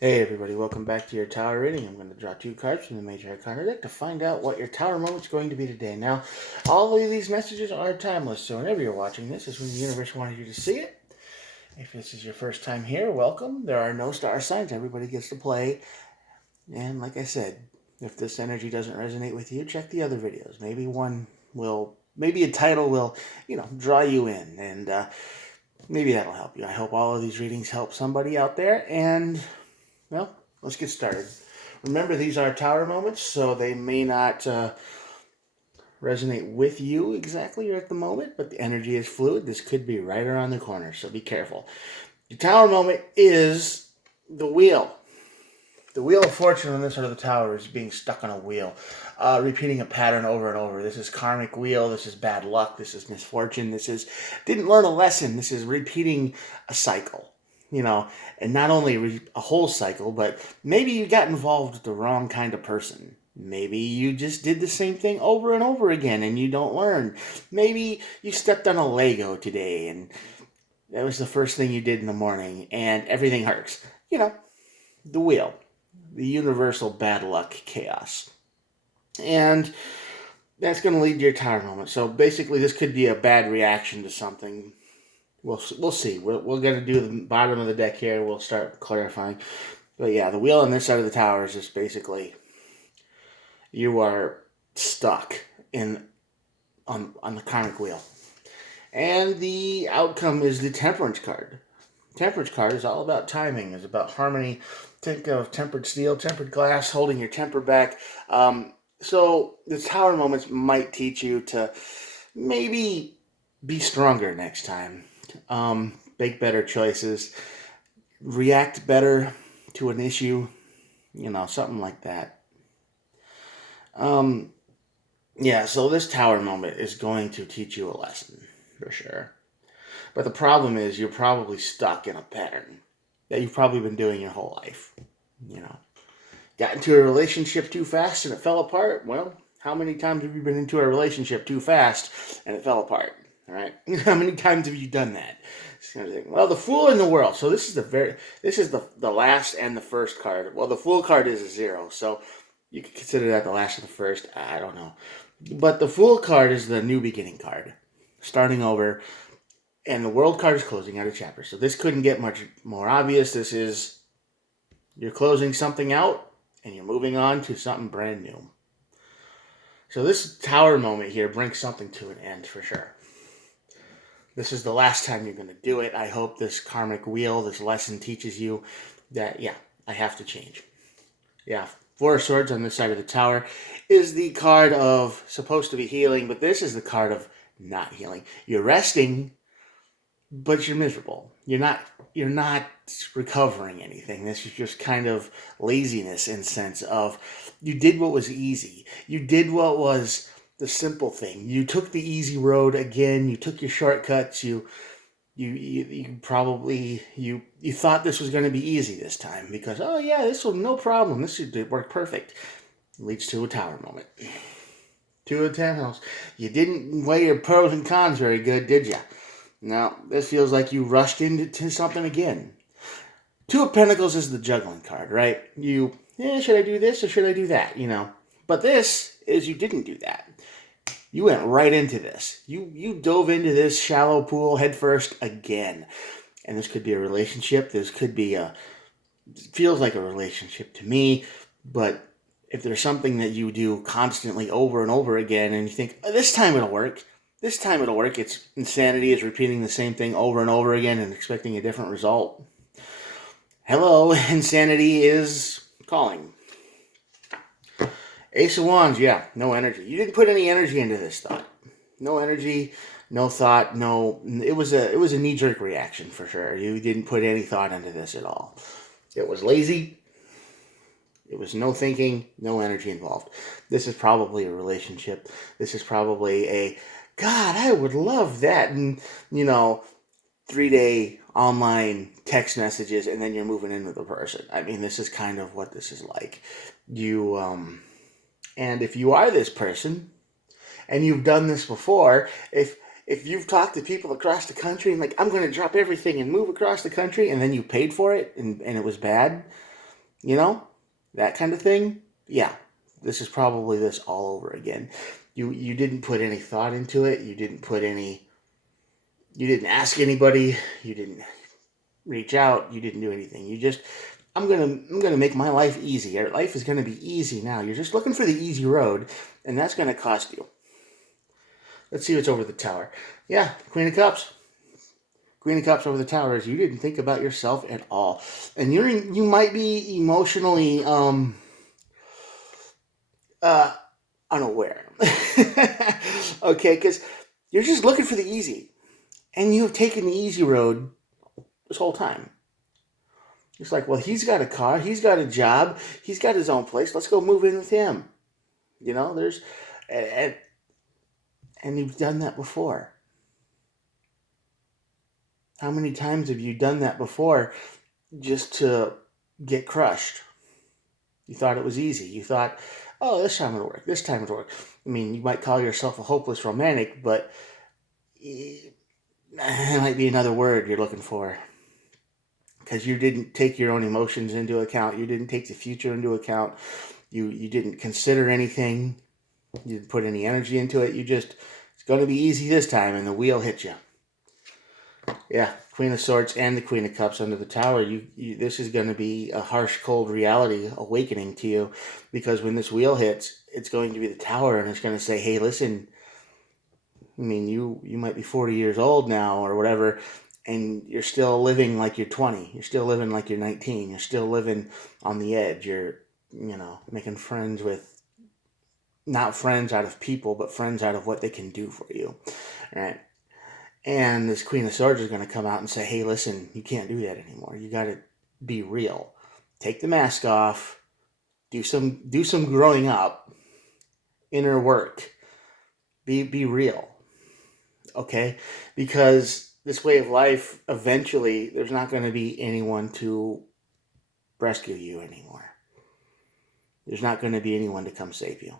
Hey everybody, welcome back to your tower reading. I'm going to draw two cards from the Major Arcana deck to find out what your tower moment's going to be today. Now, all of these messages are timeless, so whenever you're watching this is when the universe wanted you to see it. If this is your first time here, welcome. There are no star signs. Everybody gets to play. And like I said, if this energy doesn't resonate with you, check the other videos. Maybe a title will, draw you in, and maybe that'll help you. I hope all of these readings help somebody out there, and well, let's get started. Remember, these are tower moments, so they may not resonate with you exactly at the moment, but the energy is fluid. This could be right around the corner, so be careful. The tower moment is the wheel. The wheel of fortune on this side of the tower is being stuck on a wheel, repeating a pattern over and over. This is karmic wheel. This is bad luck. This is misfortune. This is didn't learn a lesson. This is repeating a cycle. And not only a whole cycle, but maybe you got involved with the wrong kind of person. Maybe you just did the same thing over and over again and you don't learn. Maybe you stepped on a Lego today and that was the first thing you did in the morning and everything hurts. The wheel, the universal bad luck chaos. And that's going to lead to your tower moment. So basically, this could be a bad reaction to something. We'll see. We're going to do the bottom of the deck here. We'll start clarifying. But yeah, the wheel on this side of the tower is just basically you are stuck on the karmic wheel. And the outcome is the temperance card. Temperance card is all about timing. It's about harmony. Think of tempered steel, tempered glass, holding your temper back. So the tower moments might teach you to maybe be stronger next time. Make better choices. React better to an issue. Something like that. Yeah, so this tower moment is going to teach you a lesson, for sure. But the problem is you're probably stuck in a pattern that you've probably been doing your whole life. You know, got into a relationship too fast and it fell apart. Well, how many times have you been into a relationship too fast and it fell apart? All right, how many times have you done that? Well, the Fool in the World. So this is the last and the first card. Well, the Fool card is a 0, so you could consider that the last and the first. I don't know, but the Fool card is the new beginning card, starting over, and the World card is closing out a chapter. So this couldn't get much more obvious. This is you're closing something out and you're moving on to something brand new. So this tower moment here brings something to an end for sure. This is the last time you're going to do it. I hope this karmic wheel, this lesson teaches you that, yeah, I have to change. Yeah, Four of Swords on this side of the tower is the card of supposed to be healing, but this is the card of not healing. You're resting, but you're miserable. You're not recovering anything. This is just kind of laziness in sense of you did what was easy. You did what was the simple thing. You took the easy road again. You took your shortcuts. You probably you thought this was going to be easy this time because oh yeah, this will no problem. This should work perfect. It leads to a tower moment. Two of Pentacles. You didn't weigh your pros and cons very good, did you? Now, this feels like you rushed into something again. Two of Pentacles is the juggling card, right? Should I do this or should I do that? But this is you didn't do that. You went right into this. You dove into this shallow pool headfirst again. And this could be a relationship. This could be feels like a relationship to me. But if there's something that you do constantly over and over again and you think, oh, this time it'll work, It's insanity is repeating the same thing over and over again and expecting a different result. Hello, insanity is calling. Ace of Wands, yeah, no energy. You didn't put any energy into this thought. No energy, no thought, no. It was a knee-jerk reaction for sure. You didn't put any thought into this at all. It was lazy. It was no thinking, no energy involved. This is probably a relationship. This is probably a God, I would love that. And, 3-day online text messages, and then you're moving in with a person. I mean, this is kind of what this is like. And if you are this person, and you've done this before, if you've talked to people across the country and like, I'm going to drop everything and move across the country, and then you paid for it and it was bad, You know, that kind of thing. Yeah, this is probably this all over again. You didn't put any thought into it. You didn't ask anybody. You didn't reach out. You didn't do anything. You just, I'm gonna make my life easy. Our life is gonna be easy now. You're just looking for the easy road, and that's gonna cost you. Let's see what's over the tower. Yeah, Queen of Cups. Queen of Cups over the tower is you didn't think about yourself at all, and you might be emotionally uh, unaware. Okay, because you're just looking for the easy, and you have taken the easy road this whole time. It's like, well, he's got a car, he's got a job, he's got his own place. Let's go move in with him. There's and and you've done that before. How many times have you done that before just to get crushed? You thought it was easy. You thought, oh, this time it'll work. This time it'll work. I mean, you might call yourself a hopeless romantic, but it might be another word you're looking for. Because you didn't take your own emotions into account. You didn't take the future into account. You didn't consider anything. You didn't put any energy into it. It's going to be easy this time, and the wheel hit you. Yeah, Queen of Swords and the Queen of Cups under the tower. This is going to be a harsh, cold reality awakening to you, because when this wheel hits, it's going to be the tower, and it's going to say, "Hey, listen. I mean, you might be 40 years old now, or whatever, and you're still living like you're 20. You're still living like you're 19. You're still living on the edge. You're, making friends with not friends out of people, but friends out of what they can do for you, right?" And this Queen of Swords is going to come out and say, "Hey, listen, you can't do that anymore. You got to be real. Take the mask off. Do some growing up. Inner work. Be real, okay? Because this way of life, eventually, there's not going to be anyone to rescue you anymore. There's not going to be anyone to come save you.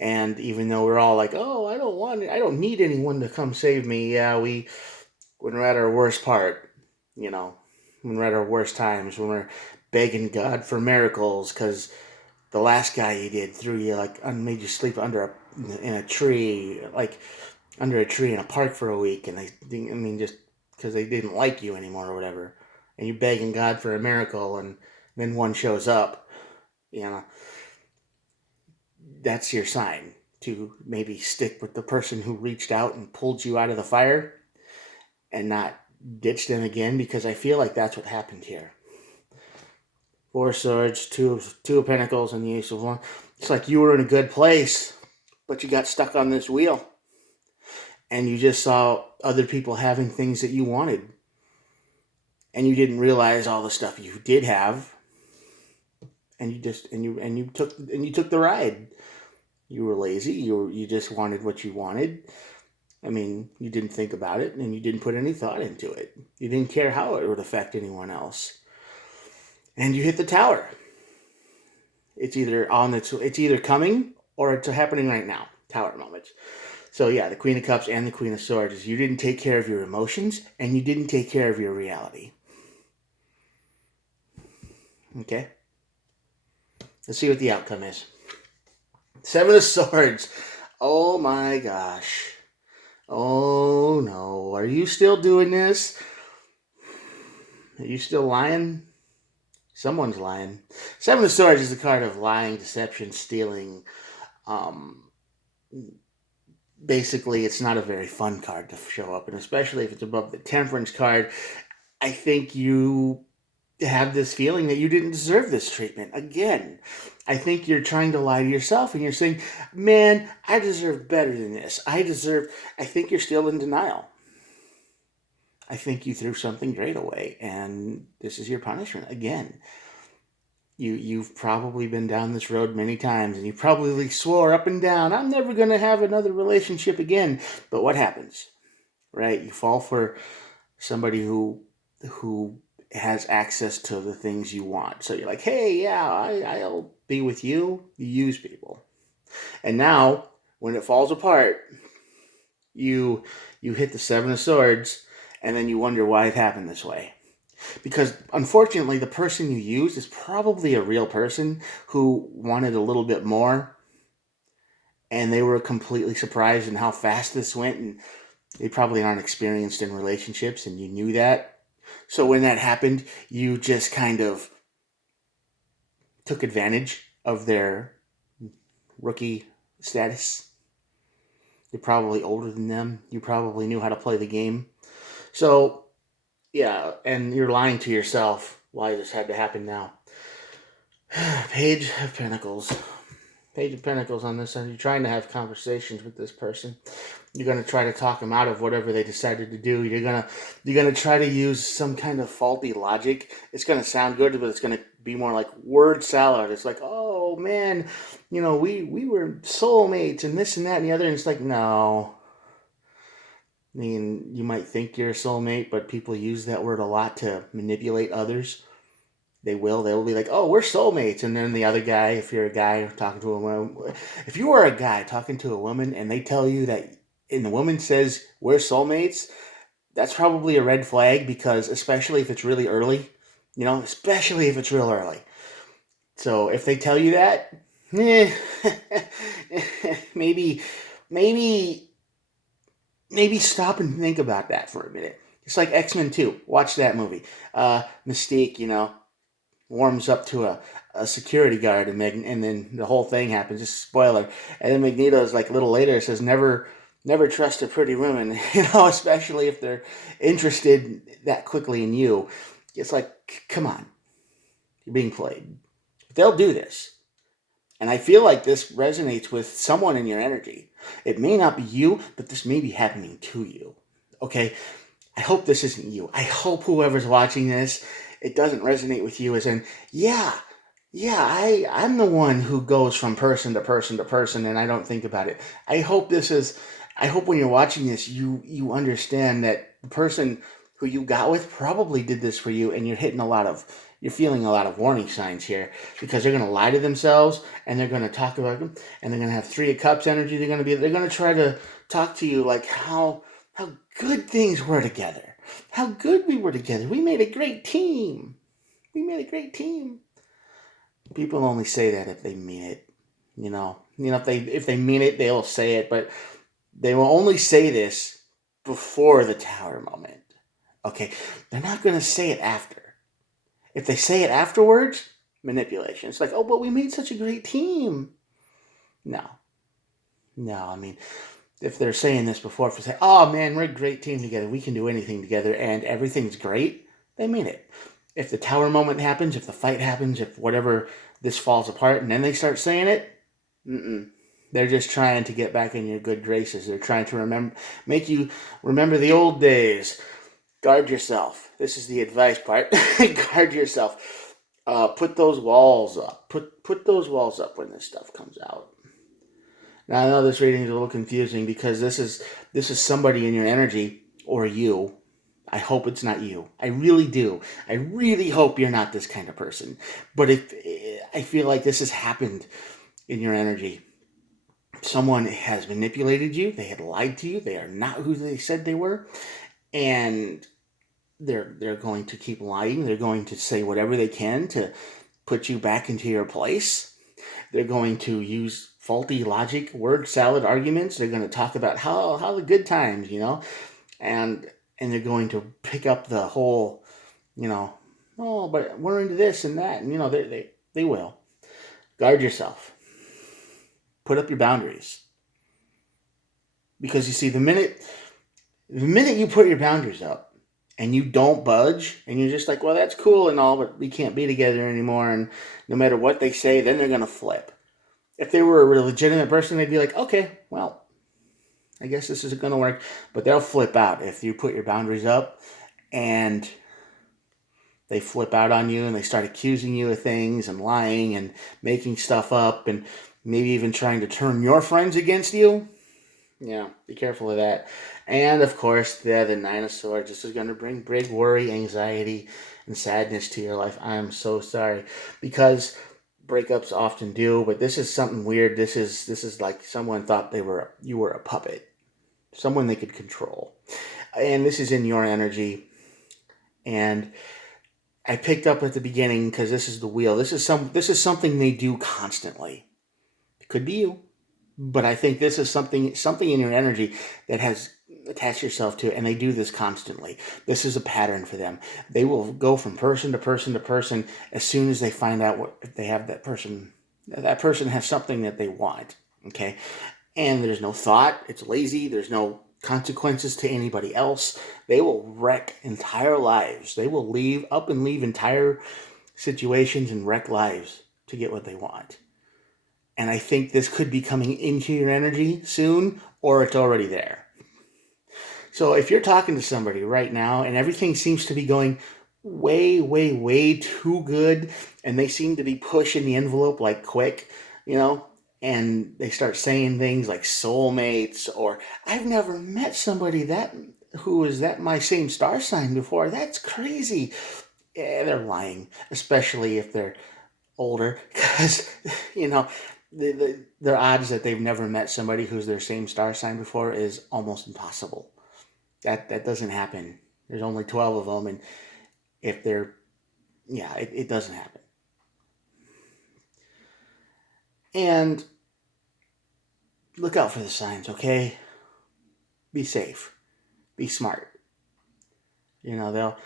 And even though we're all like, oh, I don't need anyone to come save me. Yeah, when we're at our worst part, when we're at our worst times, when we're begging God for miracles, because the last guy you did threw you made you sleep in a tree, like under a tree in a park for a week, and just because they didn't like you anymore or whatever, and you're begging God for a miracle, and then one shows up, that's your sign to maybe stick with the person who reached out and pulled you out of the fire and not ditch them again, because I feel like that's what happened here. Four Swords, two of Pentacles, and the Ace of Wands. It's like you were in a good place, but you got stuck on this wheel. And you just saw other people having things that you wanted. And you didn't realize all the stuff you did have. And you took the ride. You were lazy. You just wanted what you wanted. I mean, you didn't think about it, and you didn't put any thought into it. You didn't care how it would affect anyone else. And you hit the tower. It's either coming or it's happening right now. Tower moments. So yeah, the Queen of Cups and the Queen of Swords is you didn't take care of your emotions, and you didn't take care of your reality. Okay? Let's see what the outcome is. Seven of Swords. Oh my gosh. Oh no. Are you still doing this? Are you still lying? Someone's lying. Seven of Swords is the card of lying, deception, stealing. Basically, it's not a very fun card to show up, and especially if it's above the Temperance card, I think you have this feeling that you didn't deserve this treatment. Again, I think you're trying to lie to yourself, and you're saying, man, I deserve better than this. I think you're still in denial. I think you threw something great away, and this is your punishment. Again, you've probably been down this road many times, and you probably swore up and down, I'm never going to have another relationship again. But what happens, right? You fall for somebody who has access to the things you want. So you're like, hey, yeah, I'll be with you. You use people. And now, when it falls apart, you hit the Seven of Swords, and then you wonder why it happened this way. Because unfortunately, the person you used is probably a real person who wanted a little bit more, and they were completely surprised in how fast this went, and they probably aren't experienced in relationships, and you knew that. So when that happened, you just kind of took advantage of their rookie status. You're probably older than them. You probably knew how to play the game. So, yeah, and you're lying to yourself why this had to happen now. Page of Pentacles. Page of Pentacles on this end. You're trying to have conversations with this person. You're gonna try to talk them out of whatever they decided to do. You're gonna try to use some kind of faulty logic. It's gonna sound good, but it's gonna be more like word salad. It's like, oh man, we were soulmates and this and that and the other. And it's like, no. I mean, you might think you're a soulmate, but people use that word a lot to manipulate others. They'll be like, oh, we're soulmates. And then the other guy, if you're a guy talking to a woman, if you are a guy talking to a woman and they tell you that, and the woman says, we're soulmates, that's probably a red flag, because especially if it's really early, especially if it's real early. So if they tell you that, maybe, maybe, maybe stop and think about that for a minute. It's like X-Men 2. Watch that movie. Mystique, warms up to a security guard, and then the whole thing happens. Just spoiler. And then Magneto's like a little later says, never trust a pretty woman, especially if they're interested that quickly in you. It's like, come on, you're being played. They'll do this. And I feel like this resonates with someone in your energy. It may not be you, but this may be happening to you. Okay? I hope this isn't you. I hope whoever's watching this, it doesn't resonate with you as in, I'm the one who goes from person to person to person and I don't think about it. I hope when you're watching this, you understand that the person who you got with probably did this for you, and you're feeling a lot of warning signs here, because they're going to lie to themselves, and they're going to talk about them, and they're going to have Three of Cups energy. They're going to try to talk to you like how good things were together. How good we were together. We made a great team. People only say that if they mean it. If they mean it, they'll say it, but they will only say this before the tower moment. Okay? They're not going to say it after. If they say it afterwards, manipulation. It's like, oh, but we made such a great team. No, I mean, if they're saying this before, if they say, oh man, we're a great team together, we can do anything together, and everything's great, they mean it. If the tower moment happens, if the fight happens, if whatever, this falls apart, and then they start saying it, they're just trying to get back in your good graces. They're trying to make you remember the old days. Guard yourself. This is the advice part. Guard yourself. Put those walls up. Put those walls up when this stuff comes out. Now I know this reading is a little confusing, because this is somebody in your energy, or you. I hope it's not you. I really do. I really hope you're not this kind of person. But I feel like this has happened in your energy. Someone has manipulated you. They had lied to you. They are not who they said they were. And they're going to keep lying. They're going to say whatever they can to put you back into your place. They're going to use faulty logic, word salad arguments. They're going to talk about how the good times, and they're going to pick up the whole, oh, but we're into this and that, and they will. Guard yourself. Put up your boundaries. Because you see, the minute you put your boundaries up and you don't budge, and you're just like, well, that's cool and all, but we can't be together anymore, and no matter what they say, then they're going to flip. If they were a legitimate person, they'd be like, okay, well, I guess this isn't going to work. But they'll flip out if you put your boundaries up, and they flip out on you and they start accusing you of things and lying and making stuff up and maybe even trying to turn your friends against you. Yeah, be careful of that. And of course, the Nine of Swords. This is going to bring big worry, anxiety, and sadness to your life. I'm so sorry, because breakups often do, but this is something weird. This is like someone thought you were a puppet, someone they could control, and this is in your energy, and I picked up at the beginning because this is the wheel. This is something they do constantly. It could be you, but I think this is something in your energy that has attached yourself to, and they do this constantly. This is a pattern for them. They will go from person to person to person as soon as they find out what if they have that person. That person has something that they want. Okay, and there's no thought. It's lazy. There's no consequences to anybody else. They will wreck entire lives. They will leave entire situations and wreck lives to get what they want. And I think this could be coming into your energy soon, or it's already there. So if you're talking to somebody right now and everything seems to be going way, way, way too good, and they seem to be pushing the envelope like quick, and they start saying things like soulmates, or I've never met somebody who is that my same star sign before. That's crazy. Yeah, they're lying, especially if they're older, because their odds that they've never met somebody who's their same star sign before is almost impossible. That doesn't happen. There's only 12 of them, and if they're, it doesn't happen. And look out for the signs, okay? Be safe. Be smart. They'll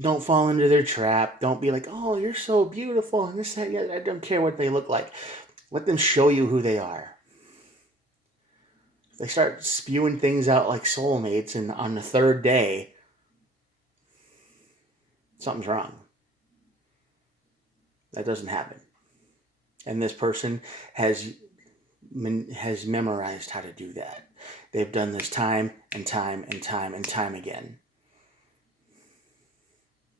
don't fall into their trap. Don't be like, oh, you're so beautiful, and this, that, yeah. I don't care what they look like. Let them show you who they are. If they start spewing things out like soulmates, and on the third day, something's wrong. That doesn't happen. And this person has memorized how to do that. They've done this time and time and time and time again.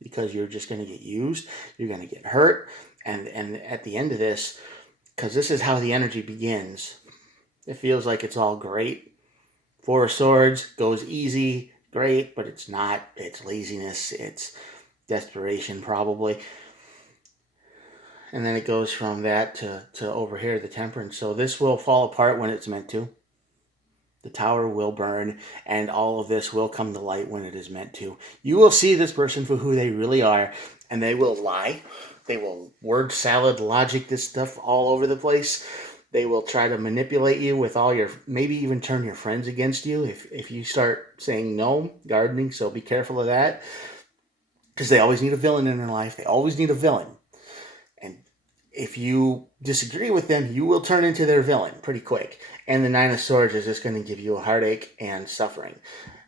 Because you're just going to get used, you're going to get hurt, and at the end of this, because this is how the energy begins, it feels like it's all great. Four of Swords goes easy, great, but it's not. It's laziness, it's desperation probably. And then it goes from that to over here, the Temperance. So this will fall apart when it's meant to. The Tower will burn, and all of this will come to light when it is meant to. You will see this person for who they really are, and they will lie. They will word salad logic this stuff all over the place. They will try to manipulate you with maybe even turn your friends against you if you start saying no, gardening, so be careful of that. Because they always need a villain in their life. They always need a villain. And if you disagree with them, you will turn into their villain pretty quick. And the Nine of Swords is just going to give you a heartache and suffering.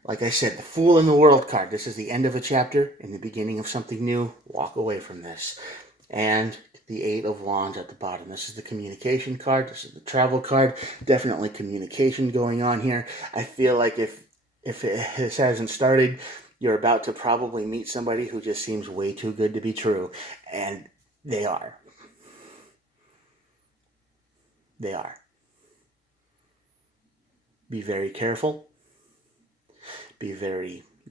Like I said, the Fool in the World card. This is the end of a chapter and the beginning of something new. Walk away from this. And the Eight of Wands at the bottom. This is the communication card. This is the travel card. Definitely communication going on here. I feel like if this hasn't started, you're about to probably meet somebody who just seems way too good to be true. And they are. They are. Be very careful.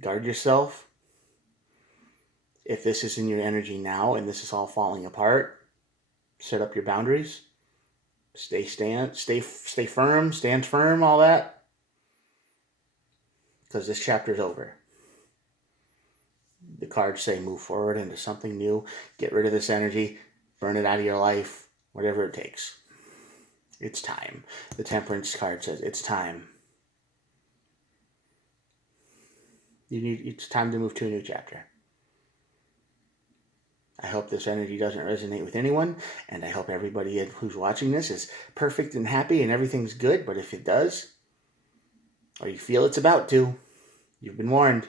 Guard yourself. If this is in your energy now and this is all falling apart, set up your boundaries. Stay firm, stand firm, all that. Because this chapter is over. The cards say move forward into something new. Get rid of this energy. Burn it out of your life. Whatever it takes. It's time. The Temperance card says it's time. It's time to move to a new chapter. I hope this energy doesn't resonate with anyone, and I hope everybody who's watching this is perfect and happy and everything's good, but if it does, or you feel it's about to, you've been warned.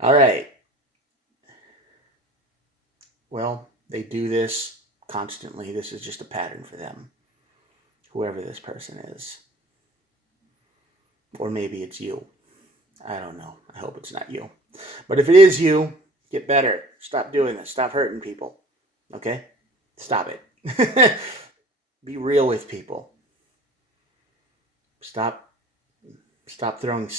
All right. Well, they do this constantly. This is just a pattern for them, whoever this person is. Or maybe it's you. I don't know. I hope it's not you. But if it is you, get better. Stop doing this. Stop hurting people. Okay? Stop it. Be real with people. Stop throwing